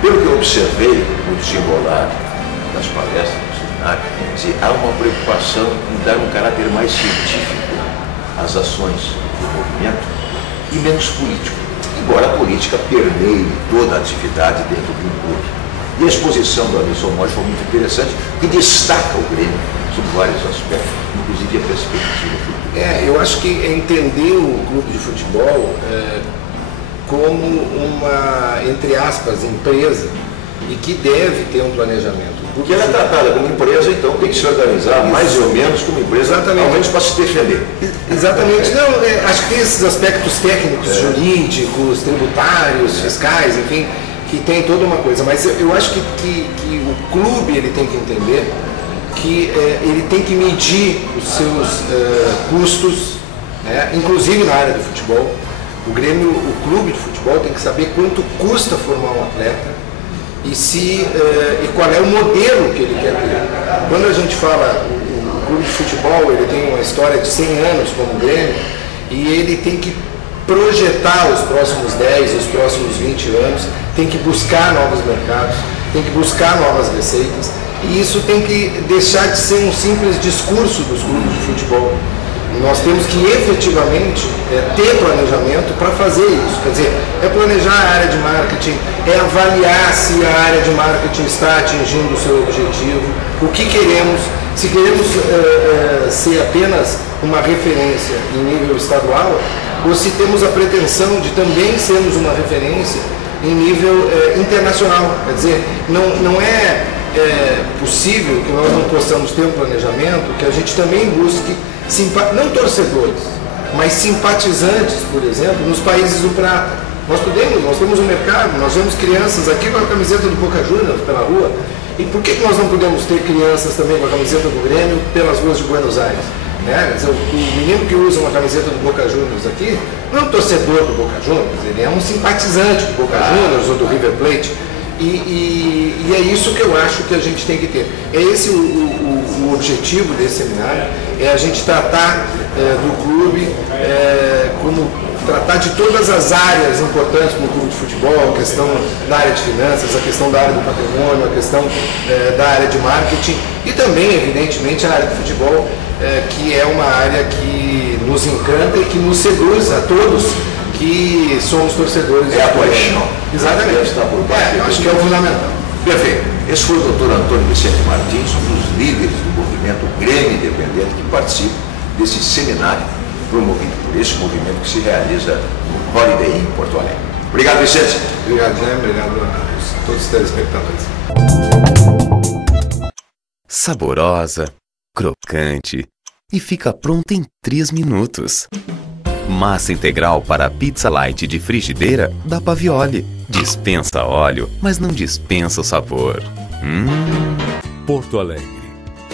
Pelo que eu observei no desenrolar das palestras do seminário, há uma preocupação em dar um caráter mais científico às ações do movimento e menos político, embora a política permeie toda a atividade dentro de um clube. E a exposição do Alisson Moles foi muito interessante e destaca o Grêmio sob vários aspectos, inclusive a perspectiva futura. Eu acho que é entender o clube de futebol como uma, entre aspas, empresa e que deve ter um planejamento. Porque ela é tratada como empresa, então tem que se organizar mais ou menos como empresa, exatamente, para se defender. Exatamente. Não, acho que tem esses aspectos técnicos, jurídicos, tributários, fiscais, enfim, que tem toda uma coisa. Mas eu acho que o clube ele tem que entender que ele tem que medir os seus custos, né, inclusive na área do futebol. O Grêmio, o clube de futebol tem que saber quanto custa formar um atleta e qual é o modelo que ele quer ter. Quando a gente fala, o clube de futebol ele tem uma história de 100 anos como o Grêmio e ele tem que projetar os próximos 10, os próximos 20 anos, tem que buscar novos mercados, tem que buscar novas receitas e isso tem que deixar de ser um simples discurso dos clubes de futebol. Nós temos que efetivamente ter planejamento para fazer isso. Quer dizer, é planejar a área de marketing, é avaliar se a área de marketing está atingindo o seu objetivo, o que queremos, se queremos ser apenas uma referência em nível estadual, ou se temos a pretensão de também sermos uma referência em nível internacional. Quer dizer, não é possível que nós não possamos ter um planejamento que a gente também busque não torcedores, mas simpatizantes, por exemplo, nos países do Prata. Nós temos um mercado, nós vemos crianças aqui com a camiseta do Boca Juniors pela rua, e por que nós não podemos ter crianças também com a camiseta do Grêmio pelas ruas de Buenos Aires? Né? Quer dizer, o menino que usa uma camiseta do Boca Juniors aqui não é um torcedor do Boca Juniors, ele é um simpatizante do Boca Juniors ou do River Plate. E é isso que eu acho que a gente tem que ter. É esse o objetivo desse seminário, é a gente tratar do clube como tratar de todas as áreas importantes para o clube de futebol, a questão da área de finanças, a questão da área do patrimônio, a questão da área de marketing e também, evidentemente, a área do futebol, que é uma área que nos encanta e que nos seduz a todos que somos torcedores. É a paixão. Exatamente. Está por baixo. Eu acho que é o fundamental. Perfeito. Esse foi o doutor Antônio Vicente Martins, um dos líderes do movimento Grêmio Independente, que participa desse seminário promovido por esse movimento que se realiza no Holiday Inn, Porto Alegre. Obrigado, Vicente. Obrigado, Zé. Obrigado a todos os telespectadores. Saborosa, crocante e fica pronta em 3 minutos. Massa integral para a pizza light de frigideira da Pavioli. Dispensa óleo, mas não dispensa o sabor. Porto Alegre,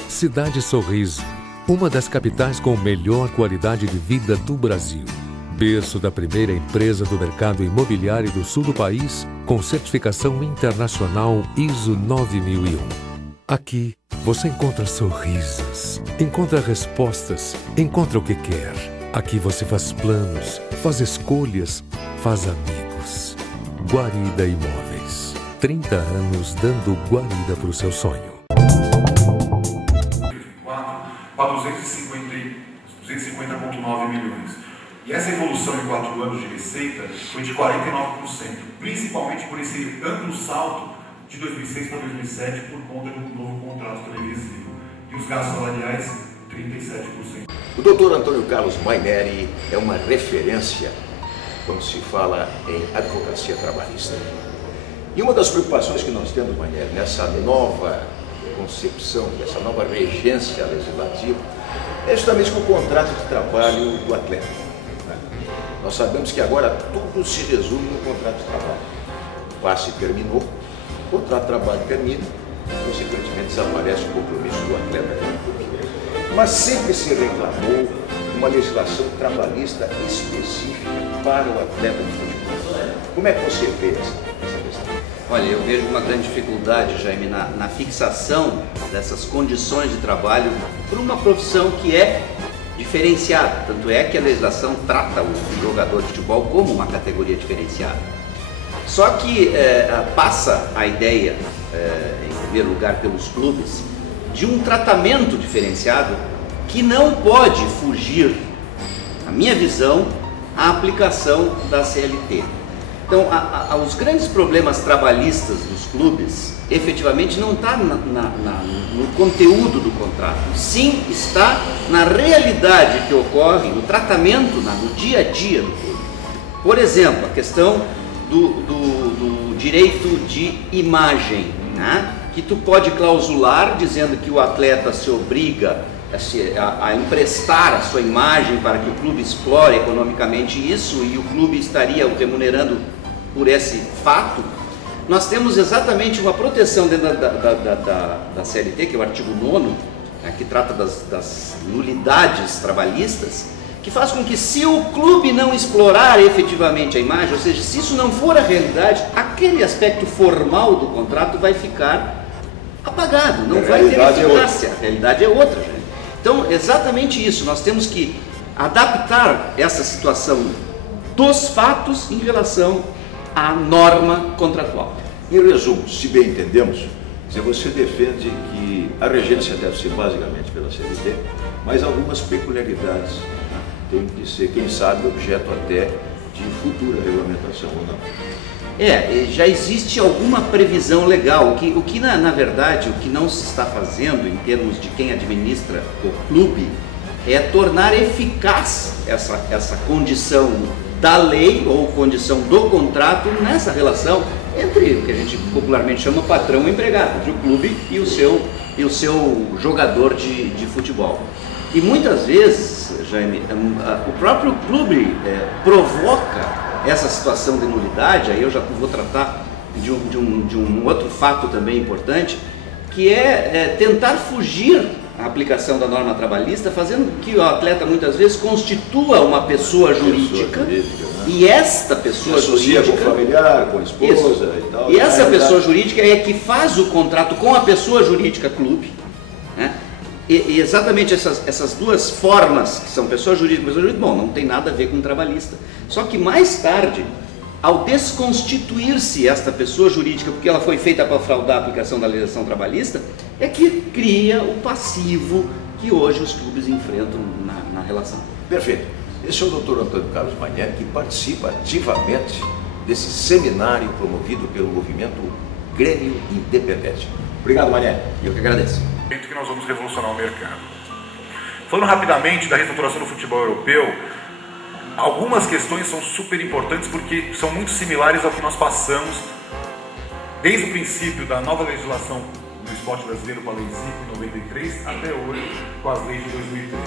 cidade sorriso, uma das capitais com melhor qualidade de vida do Brasil. Berço da primeira empresa do mercado imobiliário do sul do país, com certificação internacional ISO 9001. Aqui você encontra sorrisos, encontra respostas, encontra o que quer. Aqui você faz planos, faz escolhas, faz amigos. Guarida Imóveis. 30 anos dando guarida para o seu sonho. 250,9 milhões. E essa evolução em 4 anos de receita foi de 49%, principalmente por esse amplo salto de 2006 para 2007 por conta de um novo contrato televisivo. E os gastos salariais, 37%. O doutor Antônio Carlos Maineri é uma referência quando se fala em advocacia trabalhista. E uma das preocupações que nós temos, Maineri, nessa nova concepção, nessa nova regência legislativa, é justamente com o contrato de trabalho do atleta. Nós sabemos que agora tudo se resume no contrato de trabalho. O passe terminou, o contrato de trabalho termina, consequentemente desaparece o compromisso do atleta. Mas sempre se reclamou uma legislação trabalhista específica para o atleta de futebol. Como é que você vê essa questão? Olha, eu vejo uma grande dificuldade, Jaime, na fixação dessas condições de trabalho por uma profissão que é diferenciada. Tanto é que a legislação trata o jogador de futebol como uma categoria diferenciada. Só que passa a ideia, em primeiro lugar pelos clubes, de um tratamento diferenciado que não pode fugir, na minha visão, à aplicação da CLT. Então, os grandes problemas trabalhistas dos clubes, efetivamente, não está no conteúdo do contrato, sim está na realidade que ocorre, no tratamento, no dia a dia do clube. Por exemplo, a questão do direito de imagem, né? Que tu pode clausular dizendo que o atleta se obriga a emprestar a sua imagem para que o clube explore economicamente isso e o clube estaria o remunerando por esse fato. Nós temos exatamente uma proteção dentro da CLT, que é o artigo 9º, né, que trata das nulidades trabalhistas, que faz com que, se o clube não explorar efetivamente a imagem, ou seja, se isso não for a realidade, aquele aspecto formal do contrato vai ficar apagado, não vai ter eficácia. A realidade é outra, gente. Então, exatamente isso, nós temos que adaptar essa situação dos fatos em relação à norma contratual. Em resumo, se bem entendemos, você defende que a regência deve ser basicamente pela CLT, mas algumas peculiaridades têm que ser, quem sabe, objeto até de futura regulamentação ou não. Já existe alguma previsão legal, o que na verdade, o que não se está fazendo em termos de quem administra o clube é tornar eficaz essa condição da lei ou condição do contrato nessa relação entre o que a gente popularmente chama patrão e empregado, entre o clube e o seu jogador de futebol. E muitas vezes, Jaime, o próprio clube provoca essa situação de nulidade. Aí eu já vou tratar de um outro fato também importante, que é tentar fugir à aplicação da norma trabalhista, fazendo com que o atleta muitas vezes constitua uma pessoa jurídica, né? E esta pessoa jurídica com o familiar, com a esposa isso. E tal. E essa pessoa jurídica é que faz o contrato com a pessoa jurídica clube, né? E exatamente essas duas formas, que são pessoa jurídica e pessoa jurídica, bom, não tem nada a ver com trabalhista. Só que mais tarde, ao desconstituir-se esta pessoa jurídica, porque ela foi feita para fraudar a aplicação da legislação trabalhista, é que cria o passivo que hoje os clubes enfrentam na relação. Perfeito. Esse é o Dr. Antônio Carlos Manieri, que participa ativamente desse seminário promovido pelo movimento Grêmio Independente. Obrigado, Manieri. Eu que agradeço. Que nós vamos revolucionar o mercado. Falando rapidamente da reestruturação do futebol europeu, algumas questões são super importantes porque são muito similares ao que nós passamos desde o princípio da nova legislação do esporte brasileiro com a Lei 5 em 93 até hoje com as leis de 2003.